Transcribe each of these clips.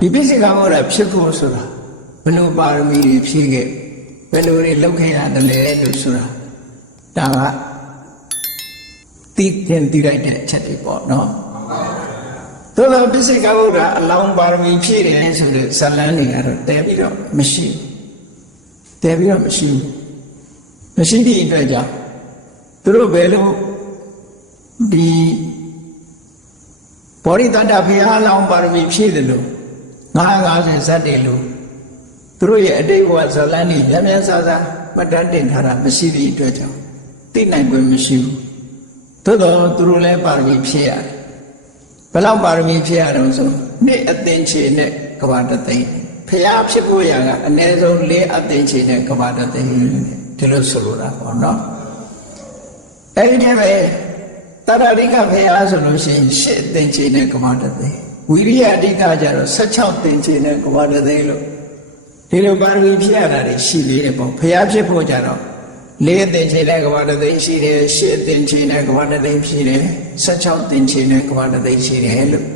ဒီပိစိကမောဒဖြစ်ဖို့ဆိုတာဘယ်လိုပါရမီတွေဖြည့်ခဲ့ဘယ်လိုတွေလုပ်ခဲ့ရတယ်လဲလို့ဆိုတာဒါကသိရင်သိလိုက်တဲ့အချက်တွေပေါ့နော်သို့သောပိစိကမောဒအလောင်းပါရမီဖြည့်တယ်ဆိုတဲ့ဇလန်းတွေကတော့တဲပြီးတော့မရှိဘူးတဲပြီးတော့မရှိဘူးမရှိတဲ့အတွက်ကြောင့်သူတို့ဘယ်လိုဒီဘောရိတတ္တဘုရားလောင်းပါရမီဖြည့်တယ်လို့950ဇတ်တွေလို့သူတို့ရဲ့အတိတ်ဘဝဇလန်းတွေများများဆဆမှတ်တမ်းတင်ထားတာမရှိတဲ့အတွက်ကြောင့်သိနိုင်ခွင့်မရှိဘူးသို့တော့သူတို့လည်းပါရမီဖြည့်ရတယ်ဘယ်လောက်ပါရမီဖြည့်ရတော့ဆိုနေ့အသင်္ချေနဲ့ကဘာတသိန်းဘုရားဖြစ်ဖို့ရကအနည်းဆုံး4အသင်္ချေနဲ့ကဘာတသိန်းဒီလိုဆိုလိုတာပေါ့နော်အဲဒီတည်းပဲတရရိကဘုရားဆိုလို့ရှိရင်8အသင်္ချေနဲ့ကဘာတသိန်းဝိရိယအဓိကကျတော့16သင်္ချေနဲ့ကဘာတသိန်းလို့ဒီလိုပါရမီဖြည့်ရတာတွေရှိသေးတယ်ပေါ့ဘုရားဖြစ်ဖို့ကြတော့4သင်္ချေနဲ့ကဘာတသိန်းရှိတယ်8သင်္ချေနဲ့ကဘာတသိန်းရှိတယ်16သင်္ချေနဲ့ကဘာတသိန်းရှိတယ်လို့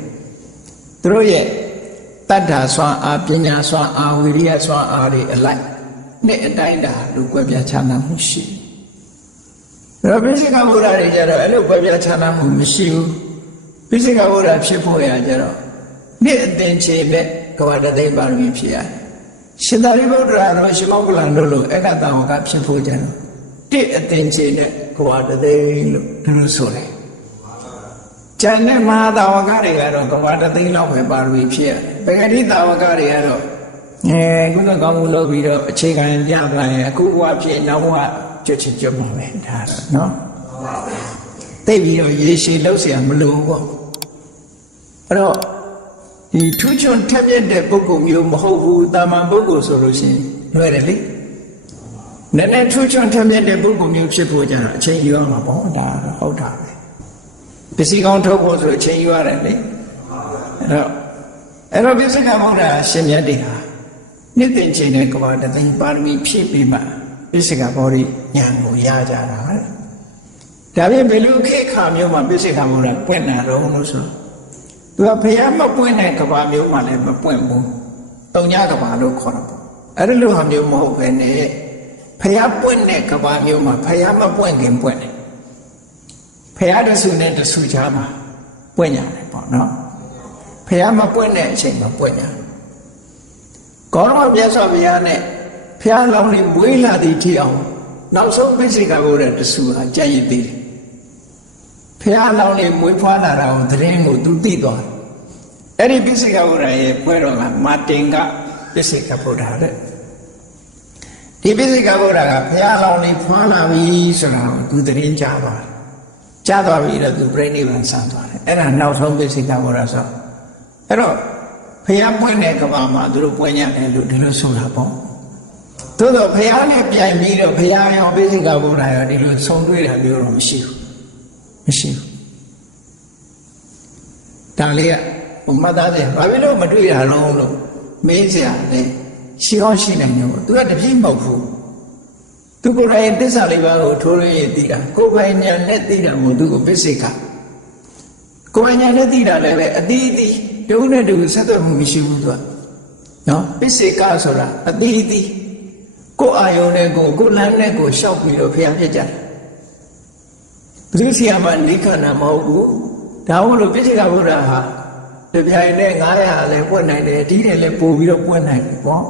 သူတို့ရဲ့တတ္ထာစွမ်းအားပညာစွမ်းအားဝိရိယစွမ်းအားတွေအလိုက်နဲ့အတိုင်းတာလူကွက်ပြချမ်းသာမှုရှိတယ်ပိစိကဗုဒ္ဓတွေကြတော့အဲ့လိုကွက်ပြချမ်းသာမှုမရှိဘူးပိစိကဗုဒ္ဓဖြစ်ဖို့ရကြတော့နေ့အသင်္ချေနဲ့ကဘာတသိန်းပါရမီဖြစ်ရတယ်ရှင်သာရိပုတ္တရာတော့ရှင်မောက္ကလန်တို့လိုအက္ခတဝကဖြစ်ဖို့ကြတော့တစ်အသင်္ချေနဲ့ကဘာတသိန်းလို့ဒီလိုဆိုတယ်ကျန်တဲ့မဟာတာဝကတွေကတော့ကဘာတသိန်းလောက်ပဲပါရမီဖြစ်ရတယ်ပဂတိတာဝကတွေကတော့ကုသကောင်းမှုလုပ်ပြီးတော့အခြေခံပြပလာရင်အခုဘဝဖြစ်နောက်ဘဝကျွတ်ချင်ကျွတ်မှာပဲဒါတော့နော်သိပြီးတော့ရေရှည်လောက်เสียမလို့ပေါ့အဲ့တော့ဒီထူးချွန်ထက်မြက်တဲ့ပုဂ္ဂိုလ်မျိုးမဟုတ်ဘူးတာမန်ပုဂ္ဂိုလ်ဆိုလို့ရှိရင်လွယ်တယ်လေနည်းနည်းထူးချွန်ထက်မြက်တဲ့ပုဂ္ဂိုလ်မျိုးဖြစ်ဖို့ကြတော့အချိန်ယူရမှာပေါ့ဒါဟုတ်တာပဲပစ္စည်းကောင်းထုတ်ဖို့ဆိုအချိန်ယူရတယ်လေအဲ့တော့ပိစိကဗုဒ္ဓရှင်မြတ်တွေဟာနှစ်သိမ့်ချိန်နဲ့ကဘာတသိန်းပါရမီဖြည့်ပြီးမှပိစိကဗောဓိဉာဏ်ကိုရကြတာပဲဒါပြင်ဘယ်လိုခေတ်ခါမျိုးမှာပိစိကဗုဒ္ဓပွင့်လာတော့လို့ဆိုသူကဘုရားမပွင့်တဲ့ကဘာမျိုးမှလည်းမပွင့်ဘူးတုံညကဘာလို့ခေါ်တာပေါ့အဲ့ဒီလိုဟာမျိုးမဟုတ်ပဲနဲ့ဘုရားပွင့်တဲ့ကဘာမျိုးမှာဘုရားမပွင့်ခင်ပွင့်တယ်ဘုရားတဆူနဲ့တဆူချာမှာပွင့်ရတယ်ပေါ့နော်ဘုရားမပွင့်တဲ့အချိန်မှာပွင့်ရတယ်ကောရမမြတ်စွာဘုရားနဲ့ဘုရားလောင်းလေးမွေးလာသည့်ထိအောင်နောက်ဆုံးပိစိကဗုဒ္ဓတဆူဟာကြက်ရည်သေးတယ်ဘုရားလောင်းလေးမွေးဖွားလာတာကိုသတင်းကိုသူသိသွားတယ်အဲ့ဒီပိစိကဗုဒ္ဓရဲ့ပွဲတော်ကမာတင်ကပိစိကဗုဒ္ဓတဲ့ဒီပိစိကဗုဒ္ဓကဘုရားလောင်းလေးဖွားလာပြီဆိုတာကိုသူသတင်းကြားသွားတယ်ကြားသွားပြီတော့သူပြိဋိဘံဆံသွားတယ်အဲ့ဒါနောက်ဆုံးပိစိကဗုဒ္ဓဆိုအဲ့တော့ဘုရားပွင့်တဲ့ကဘာမှာသူတို့ပွင့်ရတယ်လို့ဒီလိုဆိုတာပေါ့သို့တော့ဘုရားနဲ့ပြိုင်ပြီးတော့ဘုရားရောပိစိကဗုဒ္ဓရောဒီလိုဆုံတွေ့တာမျိုးတော့မရှိဘူးမရှိဘူးဒါလေးကမှတ်သားစရာဘာဖြစ်လို့မတွေ့ရတော့လို့မေးစရာလေရှိကောင်းရှိနိုင်တယ်သူကတပြည့်မဟုတ်ဘူးသူကိုယ်တိုင်တစ္ဆာလေးပါးကိုထိုးရည်သိတာကိုယ်ပိုင်ညာနဲ့သိတာမို့သူကိုပိစိကကိုယ်ပိုင်ညာနဲ့သိတာလည်းပဲအတိအသီးတုံးနဲ့တူဆက်သွယ်မှုမရှိဘူးသူကနော်ပိစိကဆိုတာအတိအသီးကိုယ်အာယုံနဲ့ကိုယ်လမ်းနဲ့ကိုရှောက်ပြီးတော့ဖျားပြကြတယ်ဘုရားဆီယာမနိခဏမဟုတ်ဘူးဒါဟုတ်လို့ပိစိကဗုဒ္ဓဟာတပြိုင်နဲ့900လည်းပွင့်နိုင်တယ်ဒီတယ်လည်းပို့ပြီးတော့ပွင့်နိုင်ပြီပေါ့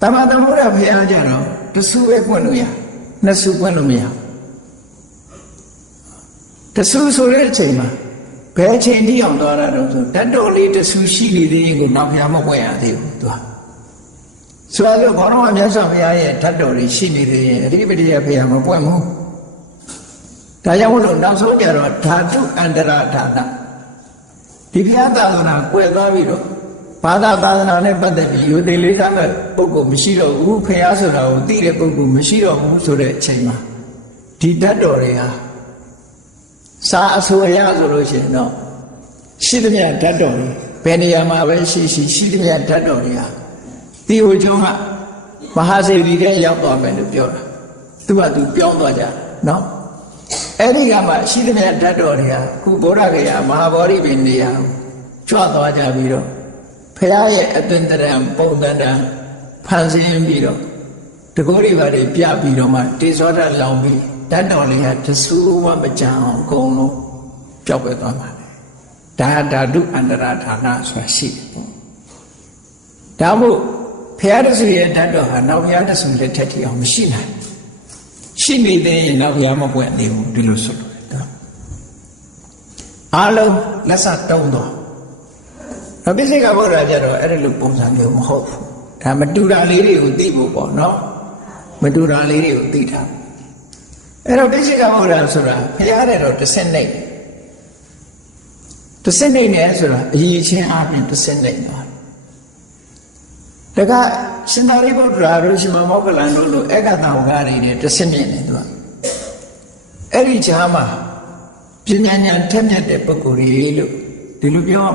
တမန်တော်ဘုရားဖျားကြတော့တဆူပဲပွင့်လို့ရနှစ်ဆူပွင့်လို့မရတဆူဆိုတဲ့အချိန်မှာဘယ်အချိန်ထိအောင်သွားတာတော့ဆိုဓာတ်တော်လေးတဆူရှိနေသေးရင်ကိုနောက်ဖျားမပွင့်ရသေးဘူးသူကဆိုတော့ဘောရမမြတ်စွာဘုရားရဲ့ဓာတ်တော်တွေရှိနေသေးရင်အဓိပတိယဘုရားမပွင့်ဘူးဒါကြောင့်မို့လို့နောက်ဆုံးကြတော့ဓာတုအန္တရာဌာနဒီဘုရားသာသနာကွယ်သွားပြီးတော့ဘာသာသာသနာနဲ့ပတ်သက်ပြီးယူသေးလေးစားမဲ့ပုဂ္ဂိုလ်မရှိတော့ဘူးဘုရားဆိုတာကိုသိတဲ့ပုဂ္ဂိုလ်မရှိတော့ဘူးဆိုတဲ့အချိန်မှာဒီဓာတ်တော်တွေဟာစာအဆိုအရဆိုလို့ရှိရင်တော့ရှိသမျှဓာတ်တော်တွေဘယ်နေရာမှာပဲရှိသမျှဓာတ်တော်တွေဟာဒီဟိုကျုံကမဟာစေတီထဲရောက်သွားမယ်လို့ပြောတာသူကသူပြောင်းသွားကြနော်အဲ့ဒီကမှရှိသမျှဓာတ်တော်တွေကခုဗုဒ္ဓဂယာမဟာဗောဓိပင်နေရာကြွသွားကြပြီးတော့ဘ ရားရဲ့အသွင်တရံပုံသဏ္ဍာန်ဖန်ဆင်းပြီးတော့တကောတွေပါတွေပြပြီးတော့မှတေဇောဓာတ်လောင်ပြီးဓာတ်တော်လေးဟာတဆူဝမကြအောင်အကုန်လုံးပျောက်ပဲသွားပါလေဒါဓာတုအန္တရာဌာနဆိုတာရှိတယ်ပေါ့ဒါမို့ဘုရားတဆူရဲ့ဓာတ်တော်ဟာနောက်ဘုရားတဆူလက်ထက်ထိအောင်မရှိနိုင်ရှိနေသေးရင်နောက်ဘုရားမပွင့်နေဘူးဒီလိုဆိုလို့အားလုံးလက်စတုံးတော့ပိစိကဗုဒ္ဓကြတော့အဲ့ဒီလိုပုံစံမျိုးမဟုတ်ဘူးဒါမတူတာလေးတွေကိုသိဖို့ပေါ့နော်မတူတာလေးတွေကိုသိတာအဲ့တော့ပိစိကဗုဒ္ဓဆိုတာဘုရားတဲ့တော့တစ်စက်နေနဲ့ဆိုတာအရေးချင်းအားဖြင့်တစ်စက်နေပါတကရှင်သာရိပုတ္တရာတို့ရှင်မောဂလန်တို့လိုဧကသံဃာတွေနဲ့တစ်စက်မြင့်နေသူကအဲ့ဒီကြားမှာပညာဉာဏ်ထက်မြက်တဲ့ပုဂ္ဂိုလ်ကြီးလို့ဒီလိုပြော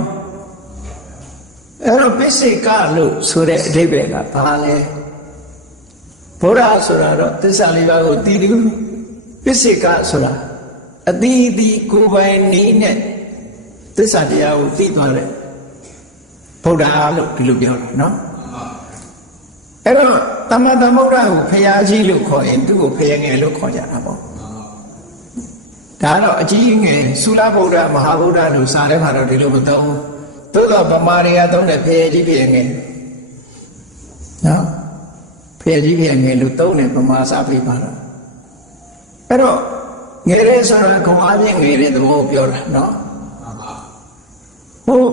အဲ့တော့ပိစိကလို့ဆိုတဲ့အဓိပ္ပာယ်ကဘာလဲဘုရားဆိုတာတော့သစ္စာလေးပါးကိုတည်သူပိစိကဆိုတာအတိအသီးကိုယ်ပိုင်နည်းနဲ့သစ္စာတရားကိုသိသွားတယ်ဘုရားလို့ဒီလိုပြောတာနော်အဲ့တော့သမ္မာသမ္ဗုဒ္ဓကိုဖရာကြီးလို့ခေါ်ရင်သူ့ကိုဖရာငယ်လို့ခေါ်ကြတာပေါ့ဒါတော့အကြီးငယ်သုလဗုဒ္ဓမဟာဗုဒ္ဓလို့စာထဲမှာတော့ဒီလိုမသုံးဘူးသို့တော့ဗမာတွေကသုံးတဲ့ဖရာကြီးဖရာငယ်နော်ဖရာကြီးဖရာငယ်လို့သုံးတယ်ဗမာစာပေမှာတော့အဲ့တော့ငယ်ရဲဆိုတာခုံအားဖြင့်ငယ်တဲ့သဘောပြောတာနော်ဟုတ်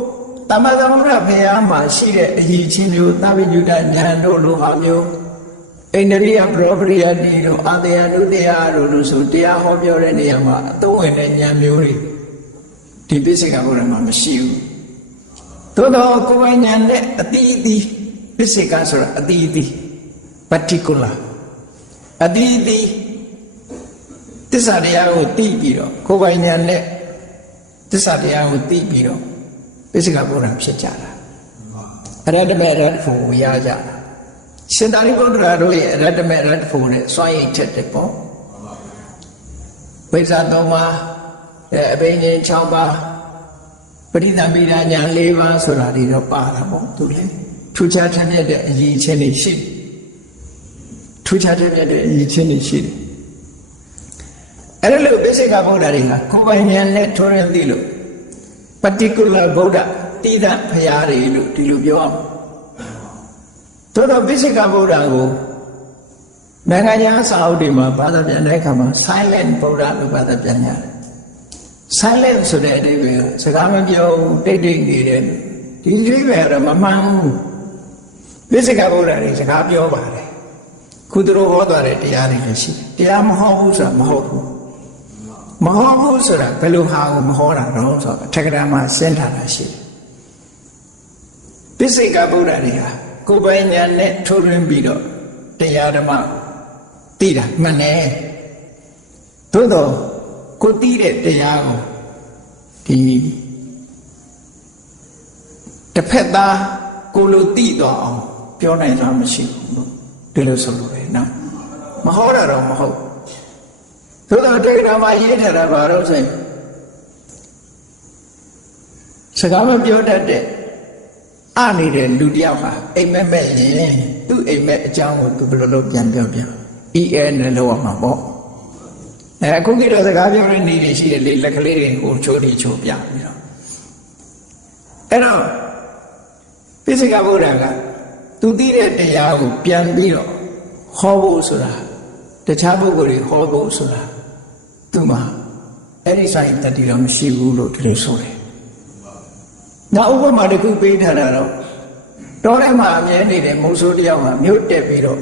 သမ္မာသမ္ဗုဒ္ဓဘုရားမှာရှိတဲ့အရေးချင်းမျိုးသဗ္ဗညုတဉာဏ်တို့လိုဟာမျိုးဣန္ဒြိယပရောပရိယတိတို့အာတယနုတယတို့လို့ဆိုတရားဟောပြောတဲ့နေရာမှာအသုံးဝင်တဲ့ဉာဏ်မျိုးတွေဒီပိစိကဗုဒ္ဓမှာမရှိဘူးသို့တော့ကိုယ်ပိုင်ဉာဏ်နဲ့အတိအသီးပိစိကဆိုတာအတိအသီး particular အတိအသီးသစ္စာတရားကိုသိပြီးတော့ကိုယ်ပိုင်ဉာဏ်နဲ့သစ္စာတရားကိုသိပြီးတော့ပိစိကဗုဒ္ဓဖြစ်ကြတာအရဟတမေရတ္တဖို့ရကြတာရှင်သာရိပုတ္တရာတို့ရဲ့အရဟတမေရတ္တဖို့နဲ့စွန့်ရင်ချက်တယ်ပေါ့ဝိဇ္ဇာ၃ပါးအဘိညာဉ်၆ပါးပရိသံပိဒာညာ၄ပါးဆိုတာတွေတော့ပါတာပေါ့သူလေထူးခြားထက်မြက်တဲ့အရေးချင်းတွေရှိတယ်ထူးခြားထက်မြက်တဲ့အရေးချင်းတွေရှိတယ်အဲ့ဒါလို့ပိစိကဗုဒ္ဓတွေကကိုယ်ပိုင်ဉာဏ်နဲ့ထိုးရသိလို့ particular ဗုဒ္ဓတိဒဘုရားတွေလို့ဒီလိုပြောအောင်သို့တော့ပိစိကဗုဒ္ဓကိုနိုင်ငံခြားစာအုပ်တွေမှာဘာသာပြန်တဲ့အခါမှာ silent ဗုဒ္ဓလို့ဘာသာပြန်ရတယ် silent ဆိုတဲ့အဓိပ္ပာယ်ကစကားမပြောဘူးတိတ်တိတ်နေတယ်ဒီအဓိပ္ပာယ်ကတော့မမှန်ဘူးပိစိကဗုဒ္ဓတွေစကားပြောပါတယ်ခုသူတို့ဟောသွားတဲ့တရားတွေလည်းရှိတယ်တရားမဟောဘူးဆိုတာမဟုတ်ဘူးမဟောဘူးဆိုတာဘယ်လိုဟာကိုမဟောတာတော့ဆိုတော့ထက္ကရာမှာရှင်းထားတာရှိတယ်ပိစိကဗုဒ္ဓတွေဟာကိုယ်ပိုင်ဉာဏ်နဲ့ထိုးရင်းပြီးတော့တရားဓမ္မသိတာမှန်တယ်သို့တော့ကိုသိတဲ့တရားကိုဒီတစ်ဖက်သားကိုလိုသိတော့အောင်ပြောနိုင်တာမရှိဘူးဒီလိုဆိုလို့ပဲနော်မဟောတာတော့မဟုတ်သို့တော့တေဂရမှာရေးထားတာဘာလို့ဆိုရင်စကားမပြောတတ်တဲ့နေတဲ့လူတယောက်ဟာအိမ်မက်မဲ့ရင်သူ့အိမ်မက်အကြောင်းကိုသူဘယ်လိုလုပ်ပြန်ပြောပြနဲ့လောက်အောင်မှာပေါ့အခုကိတော့စကားပြောတဲ့နေတွေရှိတယ်လေလက်ကလေးတွေကိုချိုးပြီးချိုးပြပြီးတော့အဲ့တော့ပိစိကဗုဒ္ဓကသူသိတဲ့တရားကိုပြန်ပြီးတော့ဟောဖို့ဆိုတာတခြားပုဂ္ဂိုလ်တွေဟောဖို့ဆိုတာသူ့မှာအဲ့ဒီဆိုင်တတိတော့မရှိဘူးလို့ဒီလိုဆိုတယ်နောက်ဥပမာတစ်ခုပေးထားတာတော့တောထဲမှာအမြဲနေတဲ့မုံဆိုးတယောက်ဟာမြို့တက်ပြီးတော့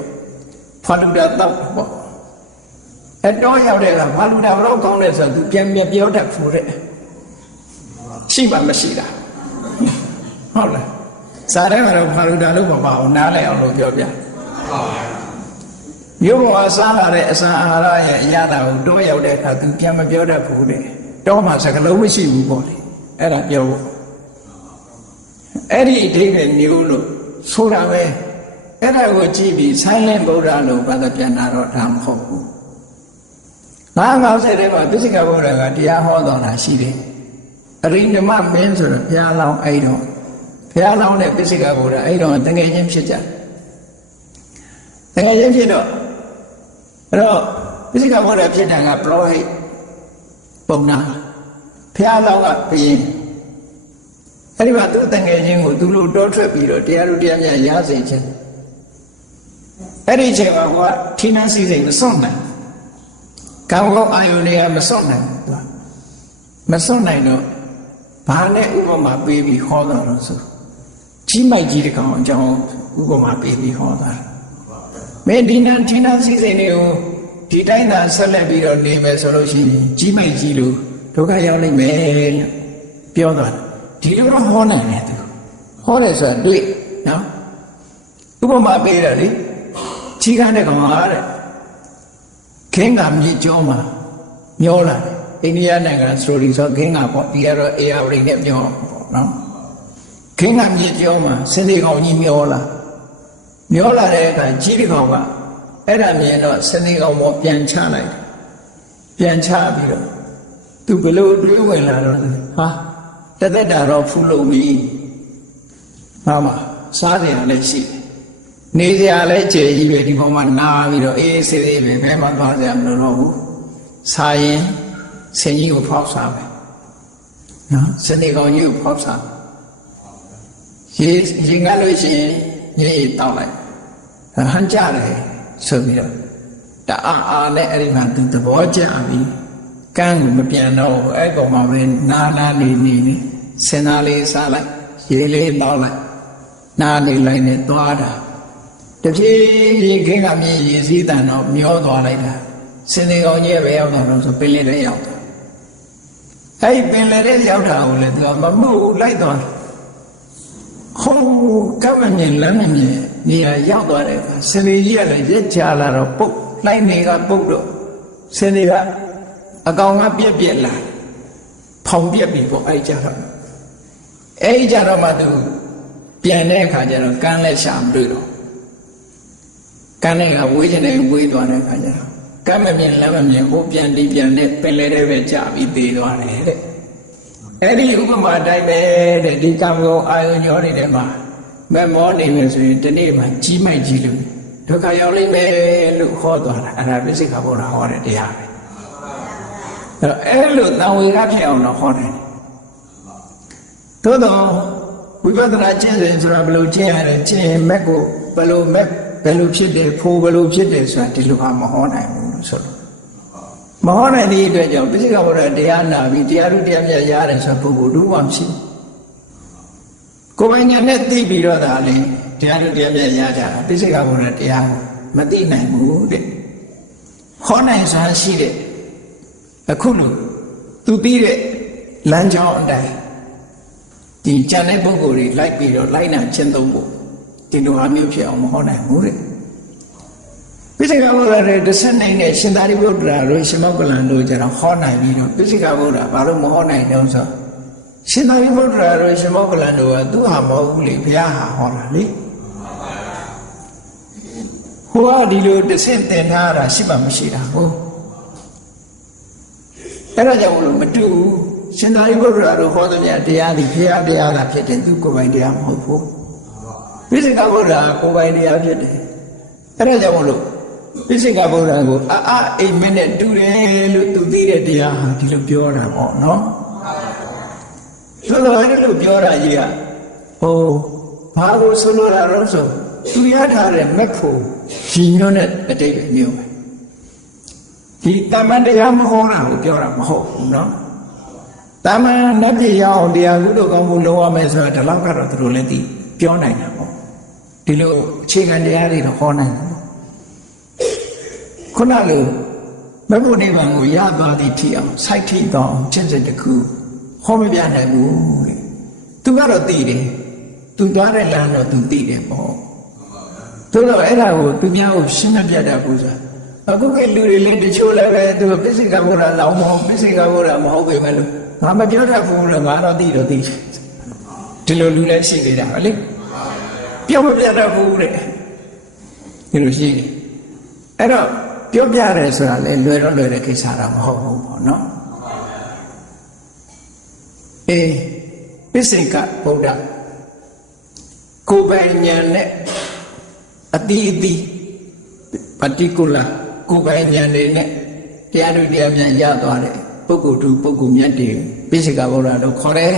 ဖာလူတာတောက်ပေါ့အဲတောရောက်တဲ့ကဖာလူတာဘယ်တော့ကောင်းလဲဆိုတော့သူပြန်ပြောတတ်ဖို့တဲ့ရှိမှမရှိတာဟုတ်လားစားတဲ့ကတော့ဖာလူတာလို့မပါဘူးနားလည်အောင်လို့ပြောပြမြို့ပေါ်အစားလာတဲ့အစာအာဟာရရဲ့အရာတာကိုတောရောက်တဲ့အခါသူပြန်မပြောတတ်ဘူးတဲ့တောမှာစကလုံးမရှိဘူးပေါ့လေအဲ့ဒါပြောဖို့အဲ့ဒီအဓိပ္ပာယ်မျိုးလို့ဆိုတာပဲအဲ့ဒါကိုကြည့်ပြီး silent ဗုဒ္ဓလို့ဘာသာပြန်တာတော့ဒါမဟုတ်ဘူး950ထဲမှာပိစိကဗုဒ္ဓကတရားဟောတော်တာရှိတယ်အရိန္ဒမမင်းဆိုတော့ဘုရားလောင်းအဲ့တော့ ဘုရားလောင်းတဲ့ပိစိကဗုဒ္ဓအဲ့တော့တကယ်ချင်းဖြစ်ကြတကယ်ချင်းဖြစ်တော့အဲ့တော့ပိစိကဗုဒ္ဓဖြစ်တာကပရောဟိတ်ပုံနာဘုရားလောင်းကဘုရင်အဲ့ဒီမှာသူတကယ်ချင်းကိုသူလိုတောထွက်ပြီးတော့တရားတို့တရားများရစေခြင်းအဲ့ဒီအချိန်မှာဟိုကထိနှန်းစီစိတ်မစွန့်နိုင်ကောင်းကောင်းအာယုန်တွေကမစွန့်နိုင်သူမစွန့်နိုင်တော့ဘာနဲ့ဥပမာပေးပြီးဟောတာလို့ဆိုကြီးမိုက်ကြီးတကောင်အကြောင်းဥပမာပေးပြီးဟောတာမင်းဒီနန်းထိနှန်းစီစိတ်တွေကိုဒီတိုင်းသာဆက်လက်ပြီးတော့နေမယ်ဆိုလို့ရှိရင်ကြီးမိုက်ကြီးလို့ဒုက္ခရောက်နိုင်မယ်လို့ပြောသွားတယ်ဒီလိုတော့ဟောနိုင်တယ်သူဟောတယ်ဆိုတာတွေ့နော်ဥပမာပေးတယ်လေကြီးကားတဲ့ကောင်ဟာတဲ့ခင်းကမြေကျော်မှာမျောလာတယ်အိန္ဒိယနိုင်ငံစတိုရီဆိုခင်းကပေါ့ဒီကတော့အေယာဝတီနဲ့မျောပေါ့နော်ခင်းကမြေကျော်မှာစင်စီကောင်ကြီးမျောလာတဲ့အခါကြီးတဲ့ကောင်ကအဲ့ဒါမြင်တော့စင်စီကောင်ပေါ်ပြန်ချလိုက်ပြန်ချပြီးတော့သူဘလို့တွေးဝင်လာတော့ဟာတသက်တာတော့ဖူးလို့ပြီဟာမစားစရာလည်းရှိတယ်နေစရာလည်းကျေကြီးပဲဒီပေါ်မှာနာပြီးတော့အေးဆေးဆေးပဲဘယ်မှသွားစရာမလိုတော့ဘူးစားရင်ဆင်ကြီးကိုဖောက်စားမယ်နော်စနေကောင်ကြီးကိုဖောက်စားရေငတ်လို့ရှိရင်ရေတောက်လိုက်ဟန်ကြတယ်ဆိုပြီးတော့တအားနဲ့အဲ့ဒီမှာသူသဘောကျပြီးကန်းကိုမပြန်တော့အဲ့ကောင်မှာပဲနာနေစင်သားလေးစားလိုက်ရေလေးတောက်လိုက်နာနေလိုက်နဲ့သွားတာတဖြည်းဖြည်းခင်းကမြည်ရည်စည်းတန်တော့မျောသွားလိုက်တာစင်နေကောင်ကြီးပဲရောက်တော့ဆိုပင်လယ်ထဲရောက်တာအဲ့ပင်လယ်ထဲရောက်တာကိုလည်းသူကမမှုလိုက်သွားဟိုကမ္မမြင်လမ်းမြင်နေရာရောက်သွားတယ်စင်နေကြီးကလည်းရက်ချလာတော့ပုတ်လိုက်နေကပုတ်တော့စင်နေကအကောင်ကပြက်လာဖောင်ပြက်ပြီပေါ့အဲ့ကြတော့မှသူပြန်တဲ့အခါကျတော့ကန်းလက်ရှာမတွေ့တော့ကန်းနဲ့ကဝေးချင်တယ်ဝေးသွားတဲ့အခါကျတော့ကမ်းမမြင်လက်မမြင်ဟိုပြန်ဒီပြန်နဲ့ပင်လဲတဲ့ပဲကြာပြီးသေးသွားတယ်တဲ့အဲ့ဒီဥပမာတိုင်းပဲတဲ့ဒီကံကောအာယုံညောနေတဲ့မှာမမောနေမယ်ဆိုရင်ဒီနေ့မှကြီးမိုက်ကြီးလို့ဒုက္ခရောက်လိမ့်မယ်လို့ဟောသွားတာအဲ့ဒါပိစိကဗုဒ္ဓဟောတဲ့တရားပဲအဲ့လိုသံဝေကဖြစ်အောင်တော့ဟောတယ်သို့တော့ဝိပဿနာကျင့်စဉ်ဆိုတာဘယ်လိုကျင့်ရလဲကျင့်ရင်မက်ကိုဘယ်လိုဖြစ်တယ်ဖိုးဘယ်လိုဖြစ်တယ်ဆိုတာဒီလိုဟာမဟောနိုင်ဘူးလို့ဆိုတော့မဟောနိုင်တဲ့အတွက်ကြောင့်ပိစိကဗုဒ္ဓတရားနာပြီးတရားတို့တရားမြတ်ရတယ်ဆိုပုဂ္ဂိုလ်တို့မှမရှိကိုယ်ပိုင်ဉာဏ်နဲ့သိပြီးတော့ဒါလေတရားတို့တရားမြတ်ရကြတာပိစိကဗုဒ္ဓတရားမသိနိုင်ဘူးတဲ့ဟောနိုင်စွာရှိတဲ့အခုလို့သူပြီးတဲ့လမ်းကြောင်းအတိုင်းဒီဉာဏ်တဲ့ပုဂ္ဂိုလ်တွေလိုက်ပြီးတော့လိုက်နာကျင့်သုံးဖို့ဒီလိုအမျိုးဖြစ်အောင်မဟောနိုင်ဘူးတဲ့ပိစိကဗုဒ္ဓရဲ့တစ်ဆက်နိုင်တဲ့ရှင်သာရိပုတ္တရာတို့ရှင်မောက္ကလန်တို့ကျတော့ဟောနိုင်ပြီးတော့ပိစိကဗုဒ္ဓဘာလို့မဟောနိုင်တော့ဆိုရှင်သာရိပုတ္တရာတို့ရှင်မောက္ကလန်တို့ကသူဟာမဟုတ်ဘူးလေဘုရားဟာဟောတာလေဟိုကဒီလိုတစ်ဆက်တင်ထားတာရှိမှမရှိတာဟုတ်အဲ့ဒါကြောင့်လို့မတူဘူးရှင်သာရိပုတ္တရာတို့ဟောသမျှတရားဒီဘုရားတရားသာဖြစ်တယ်သူကိုယ်ပိုင်တရားမဟုတ်ဘူးပိစိကဗုဒ္ဓကိုယ်ပိုင်တရားဖြစ်တယ်အဲ့ဒါကြောင့်မလို့ပိစိကဗုဒ္ဓကိုအိမ်မက်နဲ့တူတယ်လို့သူသိတဲ့တရားဟာဒီလိုပြောတာပေါ့နော်ဆိုတော့အဲ့လိုပြောတာကြီးကဟိုဘာကိုဆိုလိုတာတော့ဆိုသူရထားတဲ့မက်ဖို့ရှင်ညွန်းတဲ့အတိတ်ပဲမျိုးပဲဒီတမန်တရားမဟောတာကိုပြောတာမဟုတ်ဘူးနော်တမန်နတ်ပြည်ရောက်တရားကုသိုလ်ကောင်းမှုလုပ်ရမယ်ဆိုတာဒီလောက်ကတော့သူတို့လည်းသိပြောနိုင်တာပေါ့ဒီလိုအခြေခံတရားတွေတော့ဟောနိုင်တယ်ခုနလိုမဘုနိဗ္ဗာန်ကိုရသွားသည့်ထိအောင်စိုက်ထိတော့ကျင့်စဉ်တစ်ခုဟောမပြနိုင်ဘူးသူကတော့သိတယ်သူသွားတဲ့လမ်းတော့သူသိတယ်ပေါ့သို့တော့အဲ့ဒါကိုသူများကိုရှင်းမပြတတ်ဘူးဆိုအခုကလူတွေလည်းတချို့လည်းပဲသူပိစိကဗုဒ္ဓလောင်းမဟုတ်ပိစိကဗုဒ္ဓမဟုတ်ပေမဲ့လို့ငါမပြောတတ်ဘူးလို့ငါတော့သိဒီလိုလူလည်းရှိနေတာပဲလေပြောမပြတတ်ဘူးတဲ့ဒီလိုရှိတယ်အဲ့တော့ပြောပြတယ်ဆိုတာလေလွယ်တော့လွယ်တဲ့ကိစ္စတော့မဟုတ်ဘူးပေါ့နော်ပိစိကဗုဒ္ဓ ကိုယ်ပိုင်ဉာဏ်နဲ့အတိအတိပတိကုလကိုယ်ပိုင်ဉာဏ်တွေနဲ့တရားတို့တရားများရသွားတယ်ပုဂ္ဂိုလ်သူပုဂ္ဂိုလ်မြတ်တွေပိစိကဗုဒ္ဓတို့ခေါ်တယ်